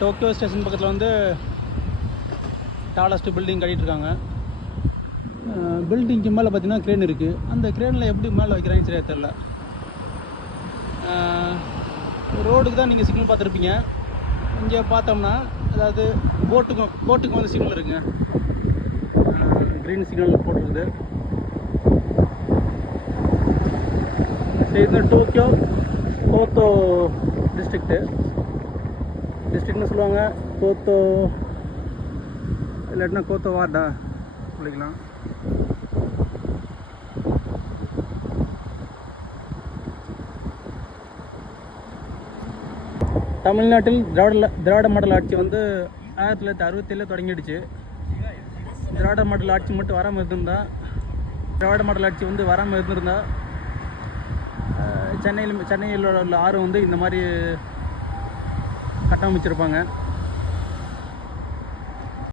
Tokyo station பக்கத்தில் வந்து tallest building கட்டிகிட்ருக்காங்க. பில்டிங்க்கு மேலே பார்த்தீங்கன்னா க்ரேன் இருக்குது. அந்த க்ரேனில் எப்படி மேலே வைக்கிறாங்கன்னு சரியாக தெரில. ரோடுக்கு தான் நீங்கள் சிக்னல் பார்த்துருப்பீங்க. இங்கே பார்த்தோம்னா அதாவது போட்டுக்கும் வந்து சிக்னல் இருக்குங்க. க்ரீன் சிக்னல் போட்டிருக்குது. இது டோக்கியோ கோத்தோ டிஸ்ட்ரிக்ட்னு சொல்லுவாங்க. கோத்தோ இல்லாட்டினா கோத்தோ வார்டா சொல்லிக்கலாம். தமிழ்நாட்டில் திராவிட மாடல் ஆட்சி வந்து 1967 தொடங்கிடுச்சு. திராவிட மாடல் ஆட்சி மட்டும் வராமல் இருந்திருந்தால் சென்னையில் உள்ள ஆறு வந்து இந்த மாதிரி கட்டமைச்சிருப்பாங்க.